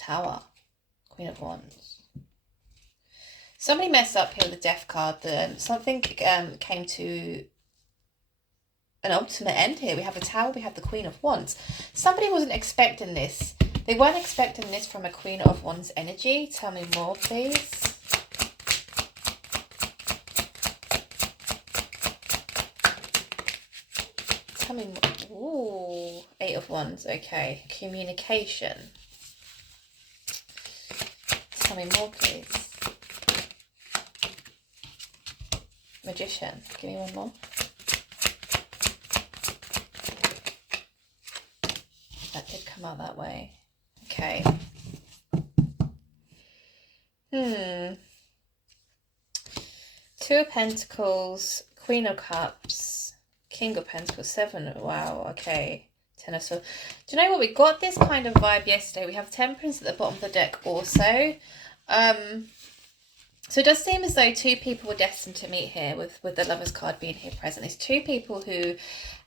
Tower, Queen of Wands. Somebody messed up here with the Death card. Something came to an ultimate end here. We have a Tower, we have the Queen of Wands. Somebody wasn't expecting this. They weren't expecting this from a Queen of Wands energy. Tell me more, please. Tell me more. Ooh, Eight of Wands. Okay, communication. Tell me more, please. Magician. Give me one more. That did come out that way. Okay. Two of Pentacles, Queen of Cups, King of Pentacles, Seven. Wow, okay. Ten of Swords. Do you know what? We got this kind of vibe yesterday. We have Temperance at the bottom of the deck also. So it does seem as though two people were destined to meet here with the Lovers card being here present. There's two people who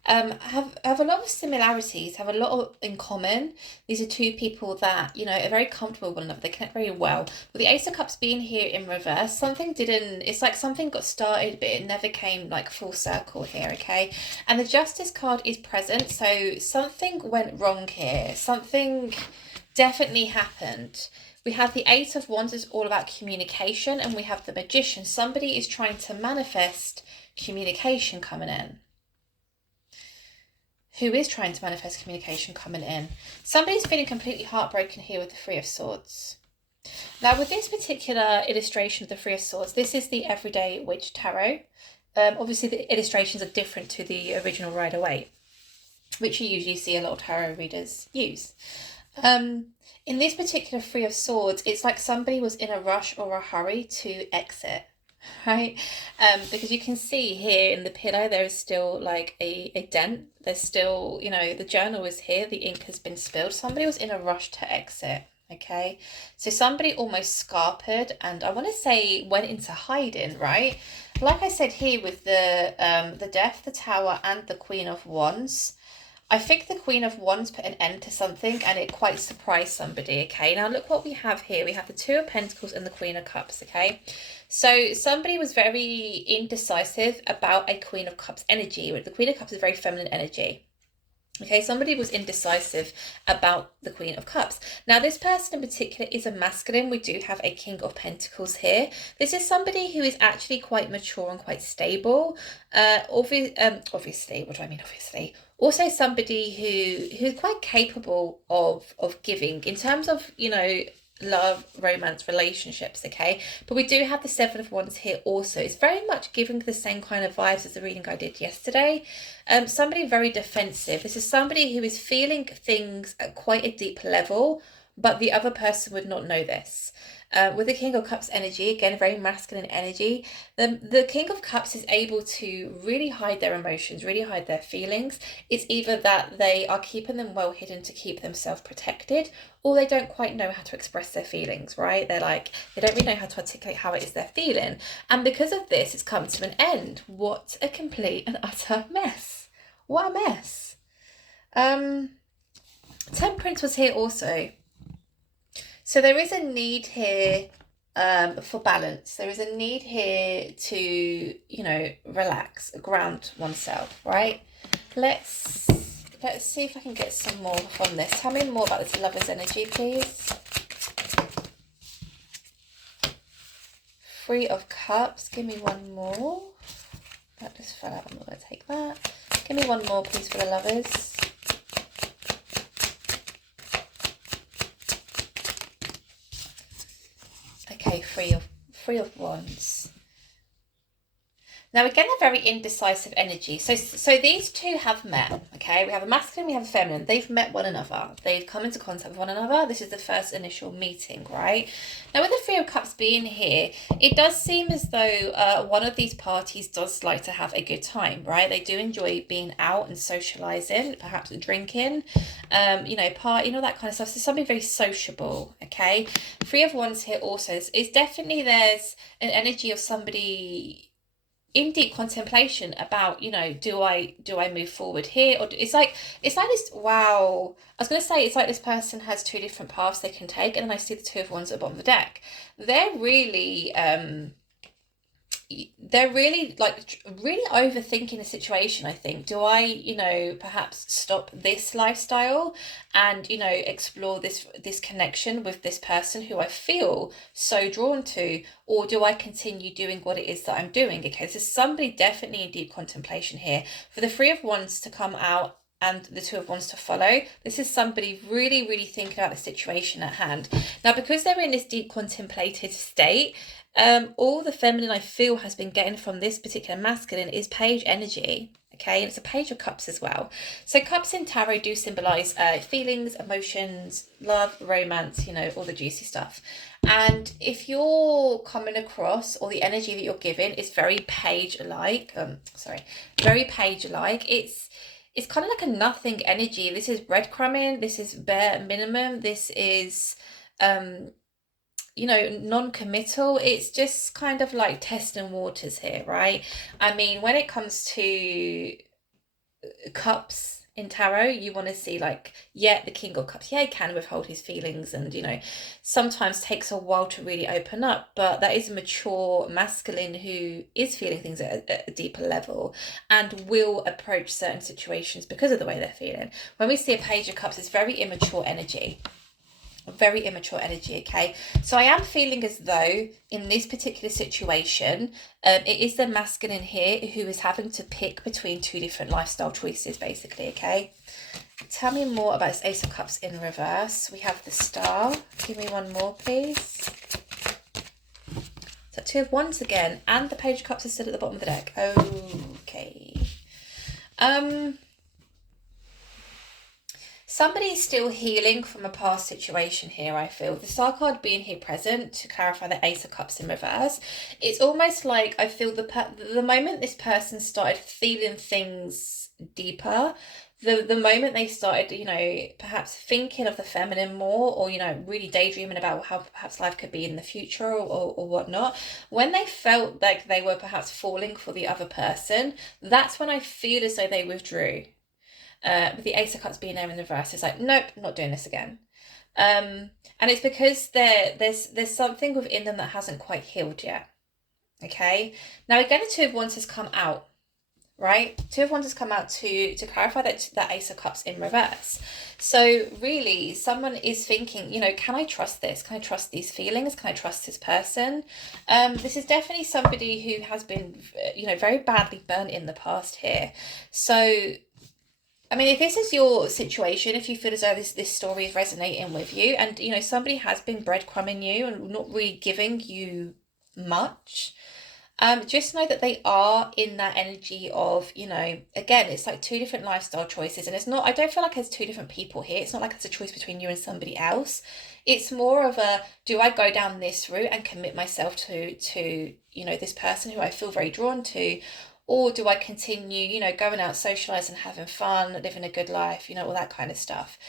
have a lot of similarities, have a lot in common. These are two people that, you know, are very comfortable with one another. They connect very well. With the Ace of Cups being here in reverse, it's like something got started, but it never came like full circle here, okay? And the Justice card is present, so something went wrong here. Something definitely happened. We have the Eight of Wands is all about communication, and we have the Magician. Somebody is trying to manifest communication coming in. Who is trying to manifest communication coming in? Somebody's feeling completely heartbroken here with the Three of Swords. Now, with this particular illustration of the Three of Swords, this is the Everyday Witch Tarot. Obviously, the illustrations are different to the original Rider-Waite, which you usually see a lot of tarot readers use. In this particular Three of Swords, it's like somebody was in a rush or a hurry to exit, right? Because you can see here in the pillow, there is still like a dent. There's still, you know, the journal is here. The ink has been spilled. Somebody was in a rush to exit, okay? So somebody almost scarpered and I want to say went into hiding, right? Like I said here with the Death, the Tower and the Queen of Wands, I think the Queen of Wands put an end to something and it quite surprised somebody, okay? Now look what we have here. We have the Two of Pentacles and the Queen of Cups, okay? So somebody was very indecisive about a Queen of Cups energy. The Queen of Cups is very feminine energy. Okay, somebody was indecisive about the Queen of Cups. Now, this person in particular is a masculine. We do have a King of Pentacles here. This is somebody who is actually quite mature and quite stable. Obviously, what do I mean obviously? Also somebody who's quite capable of giving in terms of, you know, love, romance, relationships, okay? But we do have the Seven of Wands here also. It's very much giving the same kind of vibes as the reading I did yesterday. Somebody very defensive. This is somebody who is feeling things at quite a deep level, but the other person would not know this. With the King of Cups energy, again, very masculine energy, the King of Cups is able to really hide their emotions, really hide their feelings. It's either that they are keeping them well hidden to keep themselves protected, or they don't quite know how to express their feelings, right? They don't really know how to articulate how it is they're feeling. And because of this, it's come to an end. What a complete and utter mess. What a mess. Temperance was here also. So there is a need here for balance. There is a need here to, you know, relax, ground oneself, right? Let's see if I can get some more from this. Tell me more about this Lover's energy, please. Three of Cups. Give me one more. That just fell out. I'm not going to take that. Give me one more, please, for the Lovers. Okay, Three of Wands. Now again, a very indecisive energy. So these two have met, okay? We have a masculine, we have a feminine. They've met one another. They've come into contact with one another. This is the first initial meeting, right? Now with the Three of Cups being here, it does seem as though one of these parties does like to have a good time, right? They do enjoy being out and socializing, perhaps drinking, you know, partying, all that kind of stuff. So something very sociable, okay? Three of Wands here also. It's definitely, there's an energy of somebody in deep contemplation about, you know, do I move forward here, or it's like this, wow, I was going to say it's like this person has two different paths they can take, and then I see the two of wands at the bottom of the deck. They're really like really overthinking the situation. I think, do I, you know, perhaps stop this lifestyle and, you know, explore this connection with this person who I feel so drawn to, or do I continue doing what it is that I'm doing? Okay, so somebody definitely in deep contemplation here. For the Three of Wands to come out and the Two of Wands to follow, this is somebody really, really thinking about the situation at hand. Now, because they're in this deep contemplative state, all the feminine I feel has been getting from this particular masculine is page energy. Okay, and it's a page of cups as well. So cups in tarot do symbolize feelings, emotions, love, romance, you know, all the juicy stuff. And if you're coming across, or the energy that you're giving is very page-like, very page-like, it's kind of like a nothing energy. This is breadcrumbing, this is bare minimum, this is you know, non-committal. It's just kind of like testing waters here, right? I mean, when it comes to cups in tarot, you want to see like, yeah, the King of Cups, yeah, he can withhold his feelings, and, you know, sometimes takes a while to really open up, but that is a mature masculine who is feeling things at a deeper level and will approach certain situations because of the way they're feeling. When we see a Page of Cups, it's very immature energy. Very immature energy. Okay, so I am feeling as though in this particular situation, it is the masculine here who is having to pick between two different lifestyle choices, basically. Okay, tell me more about this Ace of Cups in reverse. We have the Star. Give me one more, please. So Two of Wands again, and the Page of Cups is still at the bottom of the deck. Okay. Somebody's still healing from a past situation here, I feel. The Star card being here present to clarify the Ace of Cups in reverse. It's almost like I feel the moment this person started feeling things deeper, the moment they started, you know, perhaps thinking of the feminine more, or, you know, really daydreaming about how perhaps life could be in the future, or whatnot, when they felt like they were perhaps falling for the other person, that's when I feel as though they withdrew. With the Ace of Cups being there in the reverse, it's like, nope, not doing this again. And it's because there's something within them that hasn't quite healed yet. Okay, now again, the Two of Wands has come out, right? Two of Wands has come out to clarify that Ace of Cups in reverse. So really, someone is thinking, you know, can I trust this? Can I trust these feelings? Can I trust this person? This is definitely somebody who has been, you know, very badly burnt in the past here. So I mean, if this is your situation, if you feel as though this story is resonating with you, and, you know, somebody has been breadcrumbing you and not really giving you much, just know that they are in that energy of, you know, again, it's like two different lifestyle choices, and it's not, I don't feel like there's two different people here. It's not like it's a choice between you and somebody else. It's more of a, do I go down this route and commit myself to, you know, this person who I feel very drawn to, or do I continue, you know, going out, socializing, having fun, living a good life, you know, all that kind of stuff.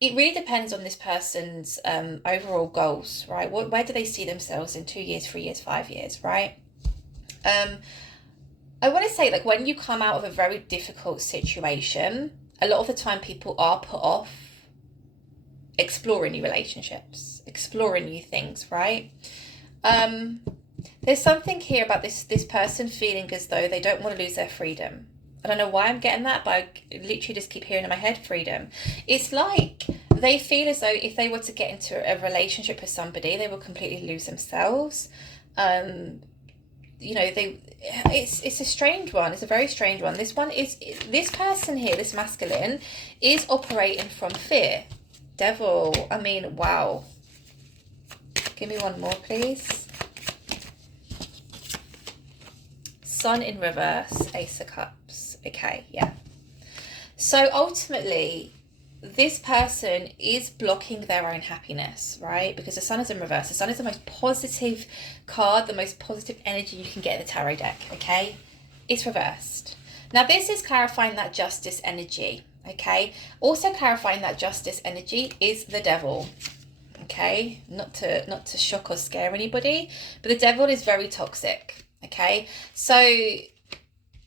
It really depends on this person's overall goals, right? Where do they see themselves in 2 years, 3 years, 5 years, right? I want to say, like, when you come out of a very difficult situation, a lot of the time people are put off exploring new relationships, exploring new things, right? There's something here about this person feeling as though they don't want to lose their freedom. I don't know why I'm getting that, but I literally just keep hearing in my head, freedom. It's like they feel as though if they were to get into a relationship with somebody, they will completely lose themselves. You know, it's a strange one. It's a very strange one. This person here, this masculine, is operating from fear. Devil. I mean, wow. Give me one more, please. Sun in reverse, Ace of Cups. Okay, yeah. So ultimately, this person is blocking their own happiness, right? Because the Sun is in reverse. The Sun is the most positive card, the most positive energy you can get in the tarot deck, okay? It's reversed. Now, this is clarifying that justice energy, okay? Also clarifying that justice energy is the Devil, okay? Not to shock or scare anybody, but the Devil is very toxic. Okay, so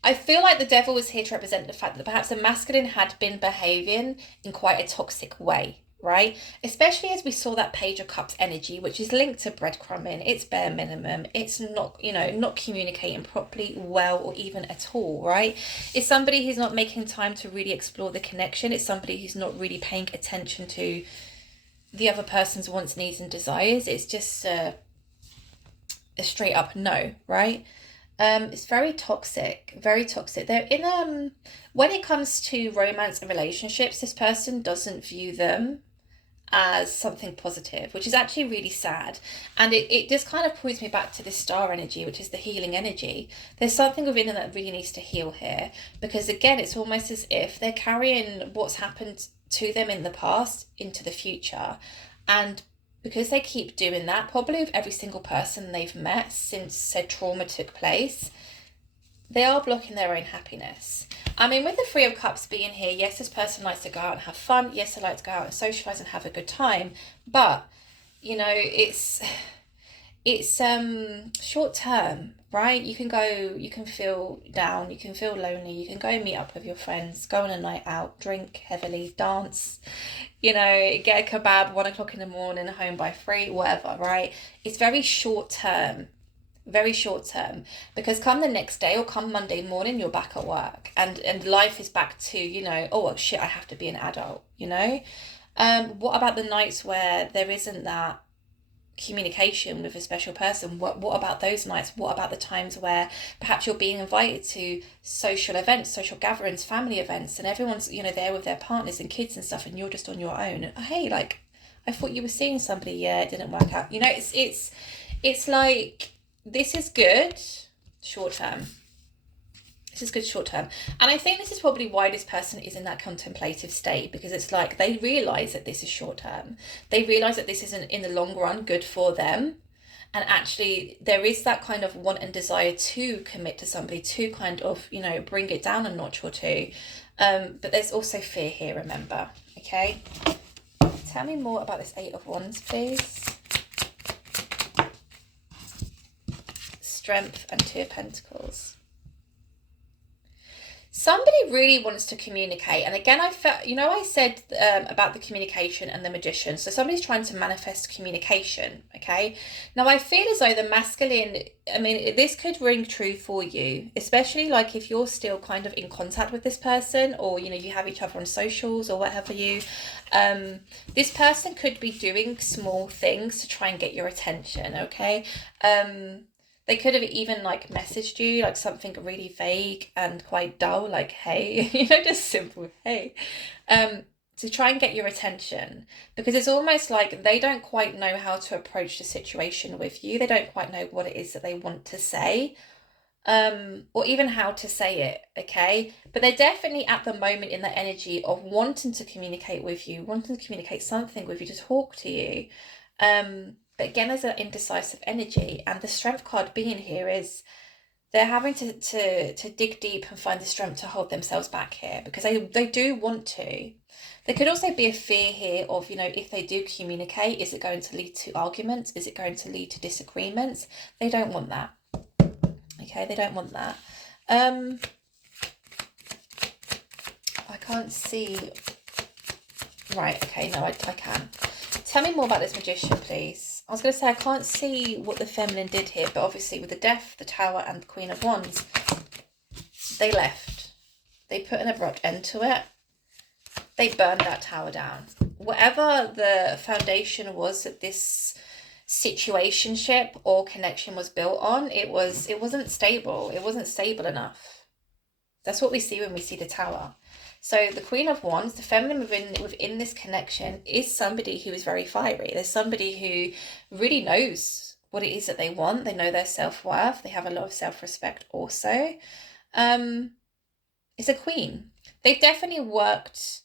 I feel like the devil was here to represent the fact that perhaps the masculine had been behaving in quite a toxic way, right? Especially as we saw that Page of Cups energy, which is linked to breadcrumbing. It's bare minimum. It's not, not communicating properly, well, or even at all, right? It's somebody who's not making time to really explore the connection. It's somebody who's not really paying attention to the other person's wants, needs, and desires. It's just a straight up no, right? It's very toxic, very toxic. They're in when it comes to romance and relationships, this person doesn't view them as something positive, which is actually really sad. And it just kind of points me back to this star energy, which is the healing energy. There's something within them that really needs to heal here, because again, it's almost as if they're carrying what's happened to them in the past into the future. And because they keep doing that, probably with every single person they've met since said trauma took place, they are blocking their own happiness. I mean, with the Three of Cups being here, yes, this person likes to go out and have fun. Yes, they like to go out and socialise and have a good time. But, it's short term, right? You can feel down, you can feel lonely, you can go meet up with your friends, go on a night out, drink heavily, dance, get a kebab 1 o'clock in the morning, home by 3, whatever, right? It's very short term, because come the next day or come Monday morning, you're back at work and life is back to, oh well, shit, I have to be an adult. What about the nights where there isn't that communication with a special person? What about those nights? What about the times where perhaps you're being invited to social events, social gatherings, family events, and everyone's there with their partners and kids and stuff, and you're just on your own? And, hey, like, I thought you were seeing somebody. Yeah, it didn't work out. It's like, this is good short term. This is good short term. And I think this is probably why this person is in that contemplative state, because it's like they realise that this is short term. They realise that this isn't in the long run good for them. And actually there is that kind of want and desire to commit to somebody, to kind of, bring it down a notch or two. But there's also fear here, remember, okay? Tell me more about this Eight of Wands, please. Strength and Two of Pentacles. Somebody really wants to communicate. And again, I felt, I said about the communication and the Magician. So somebody's trying to manifest communication, okay? Now, I feel as though the masculine, I mean, this could ring true for you, especially like if you're still kind of in contact with this person, or, you have each other on socials or whatever this person could be doing small things to try and get your attention, okay? They could have even like messaged you like something really vague and quite dull, like, hey, just simple, hey, to try and get your attention, because it's almost like they don't quite know how to approach the situation with you. They don't quite know what it is that they want to say, or even how to say it, okay? But they're definitely at the moment in the energy of wanting to communicate with you, wanting to communicate something with you, to talk to you. But again, there's an indecisive energy, and the Strength card being here is they're having to dig deep and find the strength to hold themselves back here, because they do want to. There could also be a fear here of, if they do communicate, is it going to lead to arguments? Is it going to lead to disagreements? They don't want that. Okay, they don't want that. I can't see. Right, okay, no, I can. Tell me more about this Magician, please. I was going to say, I can't see what the feminine did here, but obviously with the Death, the Tower, and the Queen of Wands, they left. They put an abrupt end to it. They burned that tower down. Whatever the foundation was that this situationship or connection was built on, it wasn't stable. It wasn't stable enough. That's what we see when we see the Tower. So the Queen of Wands, the feminine within this connection, is somebody who is very fiery. There's somebody who really knows what it is that they want. They know their self-worth. They have a lot of self-respect also. It's a queen. They've definitely worked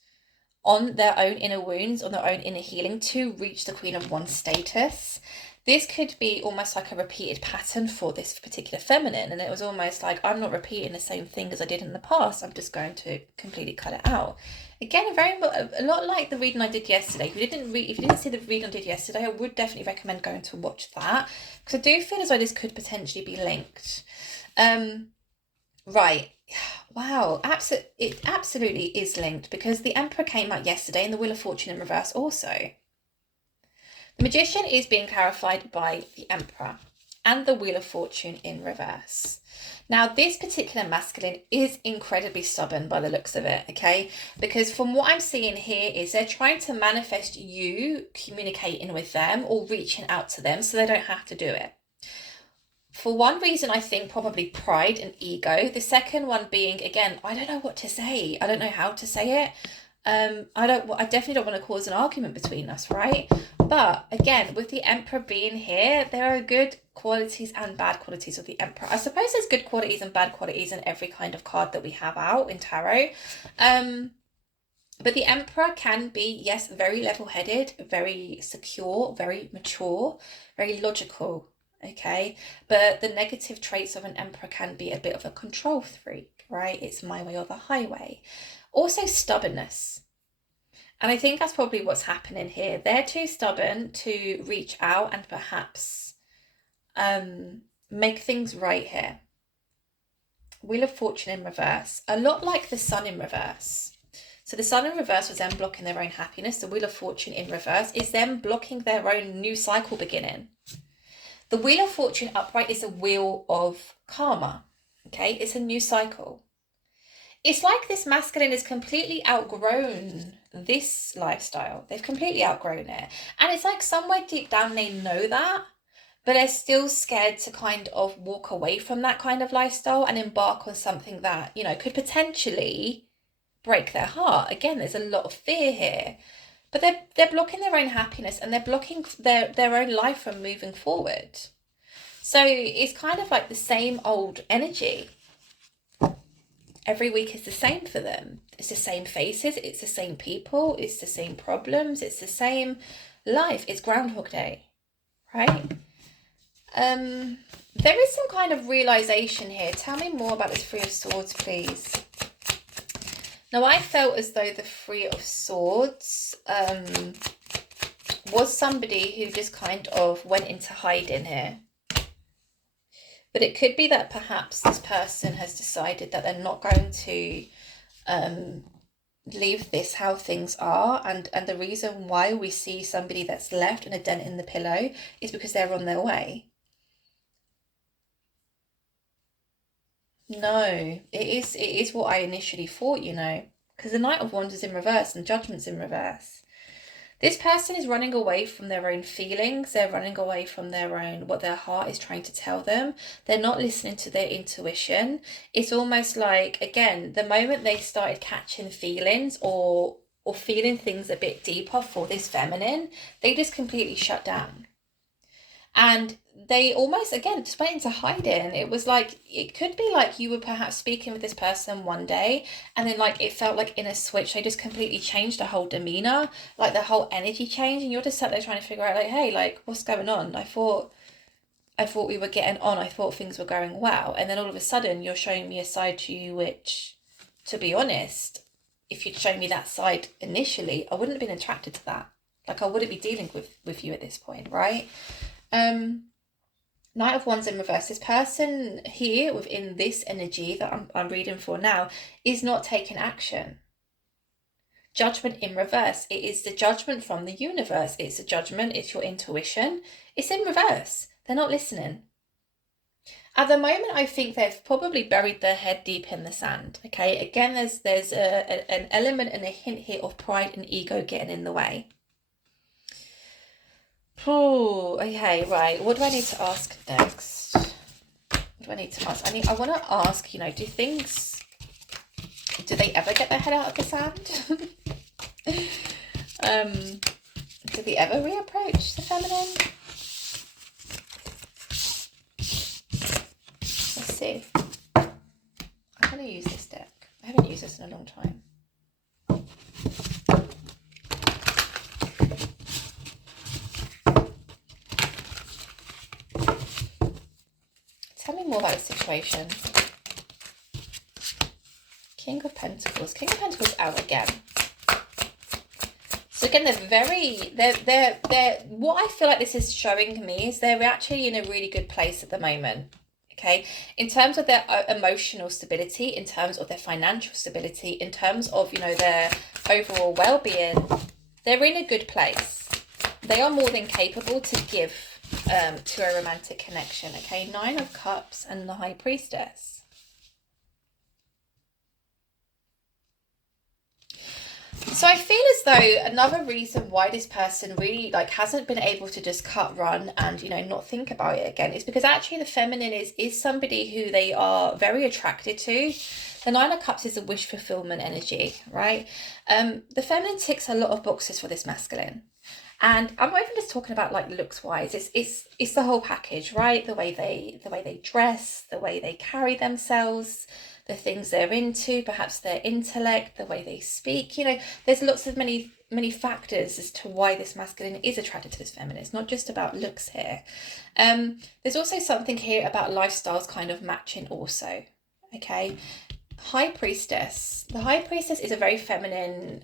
on their own inner wounds, on their own inner healing to reach the Queen of Wands status. This could be almost like a repeated pattern for this particular feminine. And it was almost like, I'm not repeating the same thing as I did in the past. I'm just going to completely cut it out. Again, a lot like the reading I did yesterday. If you didn't see the reading I did yesterday, I would definitely recommend going to watch that, because I do feel as though this could potentially be linked. Right. Wow. It absolutely is linked, because the Emperor came out yesterday and the Wheel of Fortune in reverse also. The Magician is being clarified by the Emperor and the Wheel of Fortune in reverse. Now, this particular masculine is incredibly stubborn by the looks of it, okay? Because from what I'm seeing here is they're trying to manifest you communicating with them or reaching out to them so they don't have to do it. For one reason, I think probably pride and ego. The second one being, again, I don't know what to say. I don't know how to say it. I definitely don't want to cause an argument between us, right? But again, with the Emperor being here, there are good qualities and bad qualities of the Emperor. I suppose there's good qualities and bad qualities in every kind of card that we have out in tarot. But the Emperor can be, yes, very level-headed, very secure, very mature, very logical, okay? But the negative traits of an Emperor can be a bit of a control freak, right? It's my way or the highway. Also stubbornness. And I think that's probably what's happening here. They're too stubborn to reach out and perhaps make things right here. Wheel of Fortune in reverse. A lot like the Sun in reverse. So the Sun in reverse was them blocking their own happiness. The Wheel of Fortune in reverse is them blocking their own new cycle beginning. The Wheel of Fortune upright is a wheel of karma. Okay, it's a new cycle. It's like this masculine has completely outgrown this lifestyle. They've completely outgrown it. And it's like somewhere deep down they know that, but they're still scared to kind of walk away from that kind of lifestyle and embark on something that, you know, could potentially break their heart. Again, there's a lot of fear here. But they're blocking their own happiness and they're blocking their own life from moving forward. So it's kind of like the same old energy. Every week is the same for them. It's the same faces, it's the same people, it's the same problems, it's the same life. It's Groundhog Day, right? There is some kind of realization here. Tell me more about this Three of Swords, please. Now, I felt as though the Three of Swords was somebody who just kind of went into hiding here. But it could be that perhaps this person has decided that they're not going to leave this how things are. And the reason why we see somebody that's left and a dent in the pillow is because they're on their way. No, it is what I initially thought, you know, because the Knight of Wands is in reverse and Judgment's in reverse. This person is running away from their own feelings. They're running away from their own, what their heart is trying to tell them. They're not listening to their intuition. It's almost like, again, the moment they started catching feelings or feeling things a bit deeper for this feminine, they just completely shut down. And they almost, again, just went into hiding. It was like, it could be like you were perhaps speaking with this person one day and then like it felt like in a switch, they just completely changed the whole demeanor, like the whole energy change. And you're just sat there trying to figure out like, hey, like what's going on? I thought we were getting on. I thought things were going well. And then all of a sudden you're showing me a side to you, which, to be honest, if you'd shown me that side initially, I wouldn't have been attracted to that. Like I wouldn't be dealing with you at this point, right? Knight of Wands in reverse. This person here within this energy that I'm reading for now is not taking action. Judgment in reverse. It is the judgment from the universe. It's a judgment. It's your intuition. It's in reverse. They're not listening. At the moment, I think they've probably buried their head deep in the sand. Okay. Again, there's an element and a hint here of pride and ego getting in the way. Oh, okay, right. What do I need to ask next? What do I need to ask? I want to ask, you know, do they ever get their head out of the sand? Do they ever reapproach the feminine? Let's see. I'm going to use this deck. I haven't used this in a long time. Tell me more about the situation. King of Pentacles. King of Pentacles out again. So again, they're what I feel like this is showing me is they're actually in a really good place at the moment. Okay, in terms of their emotional stability, in terms of their financial stability, in terms of, you know, their overall well-being, they're in a good place. They are more than capable to give to a romantic connection. Okay, Nine of Cups and the High Priestess. So I feel as though another reason why this person really like hasn't been able to just cut run and, you know, not think about it again is because actually the feminine is somebody who they are very attracted to. The Nine of Cups is a wish fulfillment energy, right? The feminine ticks a lot of boxes for this masculine. And I'm not even just talking about like looks wise. It's the whole package, right? The way they dress, the way they carry themselves, the things they're into, perhaps their intellect, the way they speak. You know, there's lots of many factors as to why this masculine is attracted to this feminine. It's not just about looks here. There's also something here about lifestyles kind of matching also. Okay. High Priestess. The High Priestess is a very feminine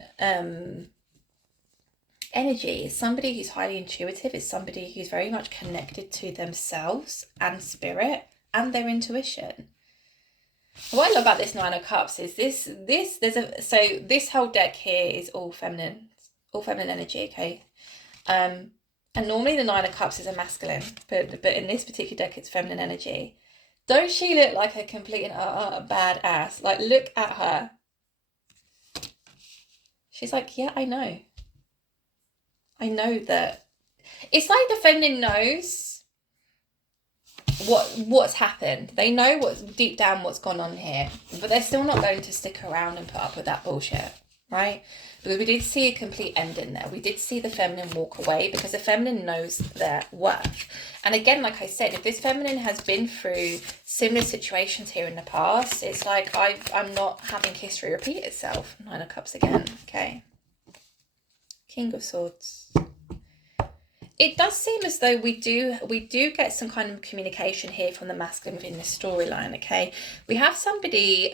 energy. It's somebody who's highly intuitive. It's somebody who's very much connected to themselves and spirit and their intuition. What I love about this Nine of Cups is this whole deck here is all feminine energy, okay? And normally the Nine of Cups is a masculine, but in this particular deck it's feminine energy. Don't she look like a complete and badass? Like, look at her. She's like, yeah, I know that. It's like the feminine knows what's happened. They know what's deep down what's gone on here, but they're still not going to stick around and put up with that bullshit, right? Because we did see a complete ending there. We did see the feminine walk away because the feminine knows their worth. And again, like I said, if this feminine has been through similar situations here in the past, it's like I'm not having history repeat itself. Nine of Cups again, okay. King of Swords. It does seem as though we do get some kind of communication here from the masculine within this storyline, okay? We have somebody,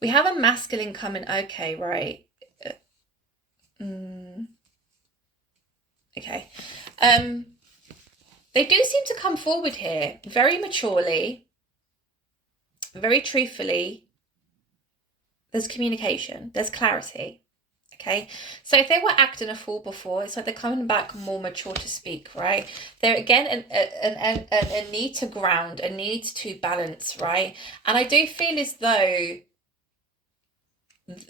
we have a masculine coming, okay, right. Okay. They do seem to come forward here very maturely, very truthfully. There's communication, there's clarity. Okay, so if they were acting a fool before, it's like they're coming back more mature to speak, right? They're again a need to ground, a need to balance, right? And I do feel as though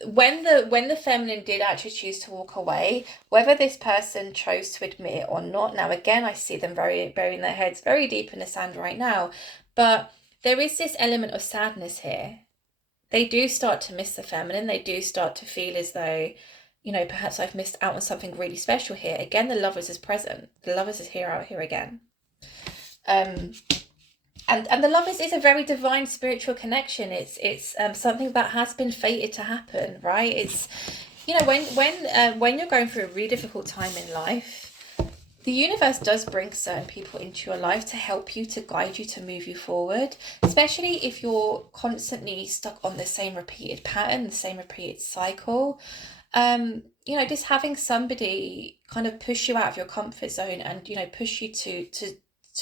when the feminine did actually choose to walk away, whether this person chose to admit it or not, now again I see them burying their heads very deep in the sand right now, but there is this element of sadness here. They do start to miss the feminine. They do start to feel as though, you know, perhaps I've missed out on something really special here. Again, the Lovers is present. The Lovers is here, out here again. And the Lovers is a very divine spiritual connection. It's something that has been fated to happen, right? It's, you know, when you're going through a really difficult time in life, the universe does bring certain people into your life to help you, to guide you, to move you forward, especially if you're constantly stuck on the same repeated pattern, the same repeated cycle. You know, just having somebody kind of push you out of your comfort zone and, you know, push you to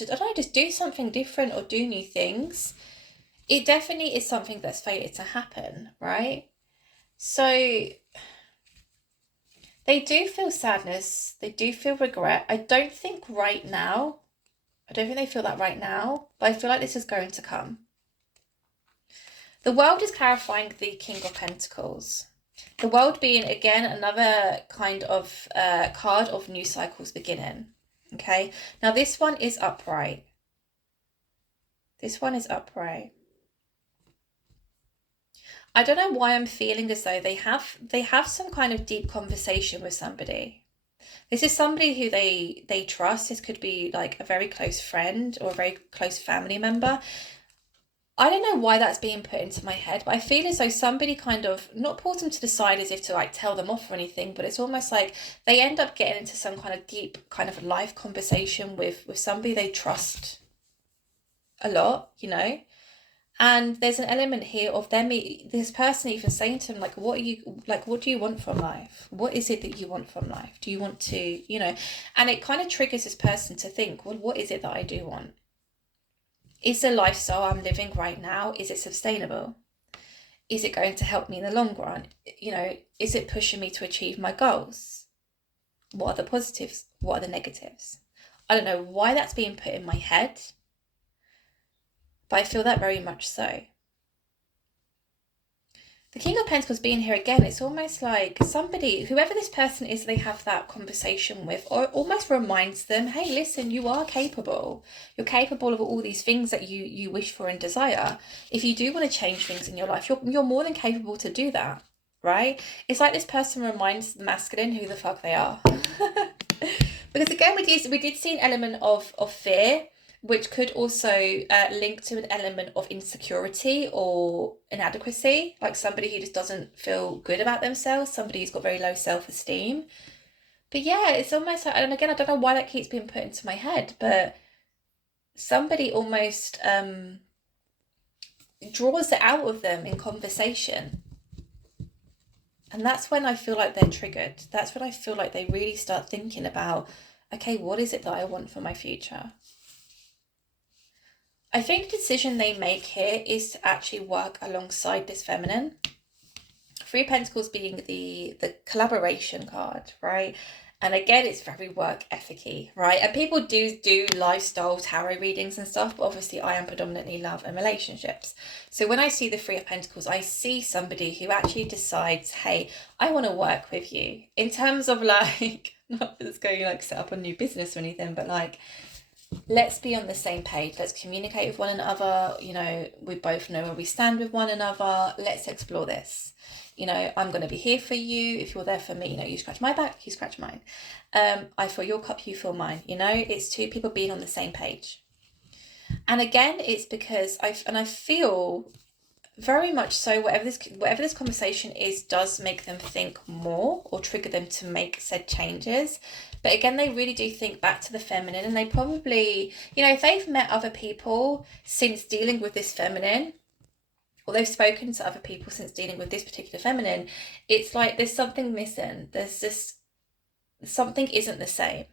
I don't know, just do something different or do new things. It definitely is something that's fated to happen, right? So they do feel sadness. They do feel regret. I don't think they feel that right now, but I feel like this is going to come. The World is clarifying the King of Pentacles. The World being, again, another kind of card of new cycles beginning. Okay. Now this one is upright. This one is upright. I don't know why I'm feeling as though they have some kind of deep conversation with somebody. This is somebody who they trust. This could be like a very close friend or a very close family member. I don't know why that's being put into my head, but I feel as though somebody kind of not pulls them to the side as if to like tell them off or anything, but it's almost like they end up getting into some kind of deep kind of life conversation with somebody they trust a lot, you know. And there's an element here of them, this person even saying to him, like, what do you want from life? What is it that you want from life? Do you want to, and it kind of triggers this person to think, well, what is it that I do want? Is the lifestyle I'm living right now, is it sustainable? Is it going to help me in the long run? Is it pushing me to achieve my goals? What are the positives? What are the negatives? I don't know why that's being put in my head, but I feel that very much so. The King of Pentacles being here again, it's almost like somebody, whoever this person is they have that conversation with, or almost reminds them, hey, listen, you are capable. You're capable of all these things that you wish for and desire. If you do want to change things in your life, you're more than capable to do that, right? It's like this person reminds the masculine who the fuck they are. Because again, we did see an element of fear, which could also link to an element of insecurity or inadequacy, like somebody who just doesn't feel good about themselves, somebody who's got very low self-esteem. But yeah, it's almost like, and again, I don't know why that keeps being put into my head, but somebody almost draws it out of them in conversation. And that's when I feel like they're triggered. That's when I feel like they really start thinking about, okay, what is it that I want for my future? I think the decision they make here is to actually work alongside this feminine. Three of Pentacles being the collaboration card, right? And again, it's very work ethic-y, right? And people do lifestyle tarot readings and stuff, but obviously I am predominantly love and relationships. So when I see the Three of Pentacles, I see somebody who actually decides, hey, I want to work with you. In terms of like, not that it's going like set up a new business or anything, but like, let's be on the same page. Let's communicate with one another. We both know where we stand with one another. Let's explore this. I'm going to be here for you. If you're there for me, you scratch my back, you scratch mine. I fill your cup, you fill mine. It's two people being on the same page. And again, it's because I feel very much so whatever this conversation is does make them think more or trigger them to make said changes. But again, they really do think back to the feminine, and they probably, if they've met other people since dealing with this feminine, or they've spoken to other people since dealing with this particular feminine, it's like there's something missing. There's just something isn't the same.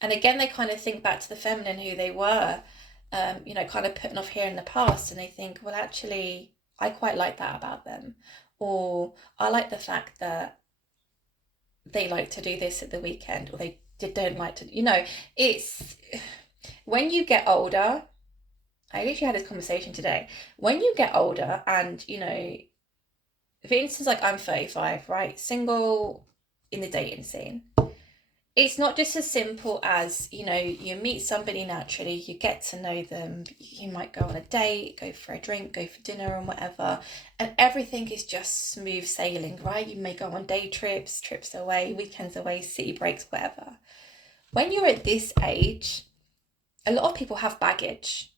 And again, they kind of think back to the feminine who they were, kind of putting off here in the past, and they think, well, actually, I quite like that about them. Or I like the fact that they like to do this at the weekend, or they don't like to, it's when you get older. I literally had this conversation today. When you get older and, for instance, like I'm 35, right? Single in the dating scene. It's not just as simple as, you meet somebody naturally, you get to know them, you might go on a date, go for a drink, go for dinner and whatever, and everything is just smooth sailing, right? You may go on day trips away, weekends away, city breaks, whatever. When you're at this age, a lot of people have baggage.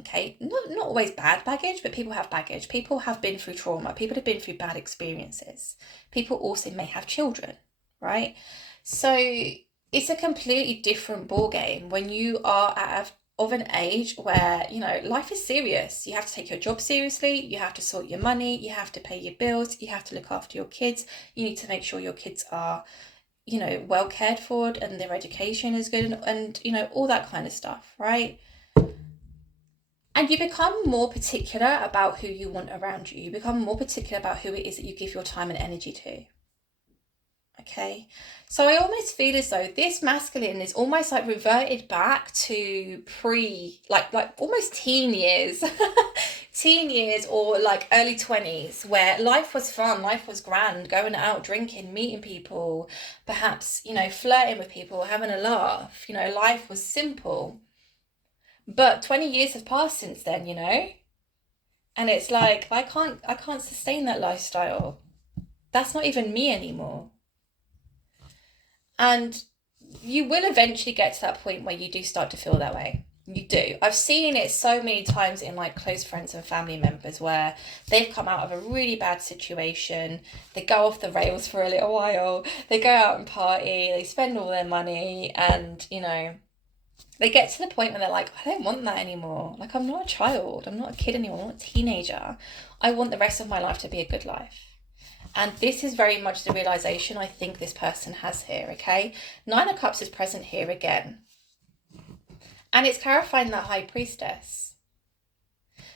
Okay, not always bad baggage, but people have baggage. People have been through trauma. People have been through bad experiences. People also may have children, right? So it's a completely different ball game when you are of an age where, life is serious. You have to take your job seriously. You have to sort your money. You have to pay your bills. You have to look after your kids. You need to make sure your kids are, well cared for and their education is good and all that kind of stuff, right? And you become more particular about who you want around you. You become more particular about who it is that you give your time and energy to. Okay, so I almost feel as though this masculine is almost like reverted back to like almost teen years, or like early 20s, where life was fun, life was grand, going out, drinking, meeting people, perhaps, flirting with people, having a laugh, life was simple. But 20 years have passed since then, and it's like, I can't sustain that lifestyle. That's not even me anymore. And you will eventually get to that point where you do start to feel that way. You do. I've seen it so many times in like close friends and family members where they've come out of a really bad situation. They go off the rails for a little while. They go out and party. They spend all their money and, They get to the point where they're like, I don't want that anymore. Like, I'm not a child. I'm not a kid anymore. I'm not a teenager. I want the rest of my life to be a good life. And this is very much the realization I think this person has here, okay? Nine of Cups is present here again. And it's clarifying that High Priestess.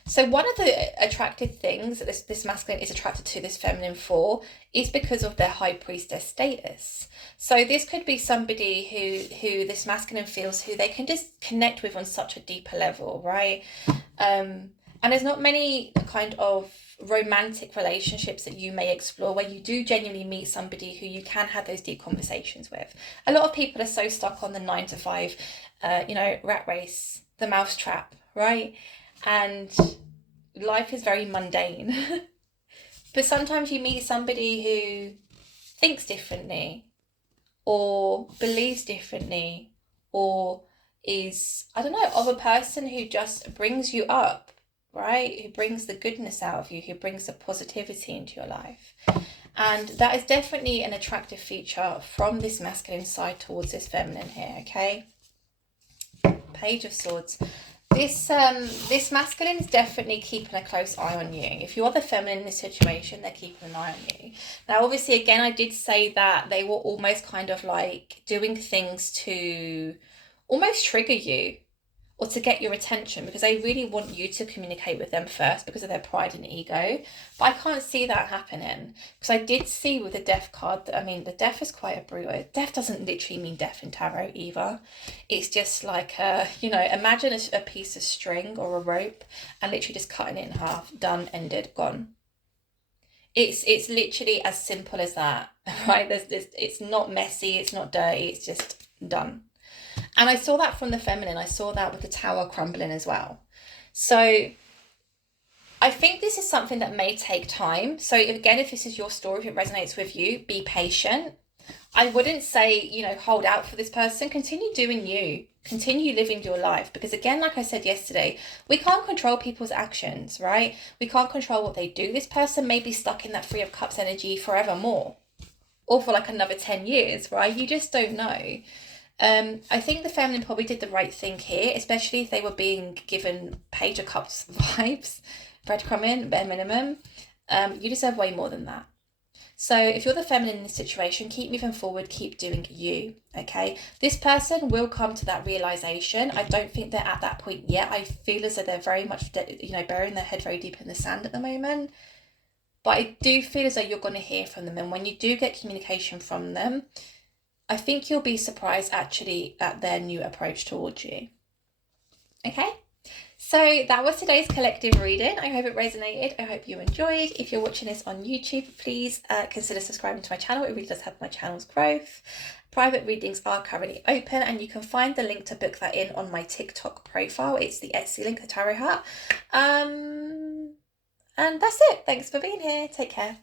So one of the attractive things that this masculine is attracted to this feminine for is because of their High Priestess status. So this could be somebody who this masculine feels who they can just connect with on such a deeper level, right? And there's not many kind of romantic relationships that you may explore where you do genuinely meet somebody who you can have those deep conversations with. A lot of people are so stuck on the 9 to 5, rat race, the mousetrap, right? And life is very mundane. But sometimes you meet somebody who thinks differently or believes differently or is, I don't know, of a person who just brings you up, right? Who brings the goodness out of you, who brings the positivity into your life. And that is definitely an attractive feature from this masculine side towards this feminine here, okay? Page of Swords. This masculine is definitely keeping a close eye on you. If you're the feminine in this situation, they're keeping an eye on you. Now, obviously, again, I did say that they were almost kind of like doing things to almost trigger you or to get your attention because they really want you to communicate with them first because of their pride and ego. But I can't see that happening because I did see with the Death card that, I mean, the Death is quite a brutal. Death doesn't literally mean death in tarot either. It's just like, imagine a piece of string or a rope and literally just cutting it in half. Done, ended, gone. It's literally as simple as that, right? It's not messy, it's not dirty, it's just done. And I saw that from the feminine. I saw that with the Tower crumbling as well. So I think this is something that may take time. So again, if this is your story, if it resonates with you, be patient. I wouldn't say, hold out for this person. Continue doing you. Continue living your life. Because again, like I said yesterday, we can't control people's actions, right? We can't control what they do. This person may be stuck in that Three of Cups energy forevermore. Or for like another 10 years, right? You just don't know. I think the feminine probably did the right thing here, especially if they were being given Page of Cups vibes, breadcrumbing, bare minimum. You deserve way more than that. So if you're the feminine in this situation, keep moving forward, keep doing you, okay? This person will come to that realization. I don't think they're at that point yet. I feel as though they're very much, burying their head very deep in the sand at the moment. But I do feel as though you're going to hear from them. And when you do get communication from them, I think you'll be surprised actually at their new approach towards you. Okay, so that was today's collective reading. I hope it resonated. I hope you enjoyed. If you're watching this on YouTube, please consider subscribing to my channel. It really does help my channel's growth. Private readings are currently open and you can find the link to book that in on my TikTok profile. It's the Etsy link, the Tarot Hat. And that's it. Thanks for being here. Take care.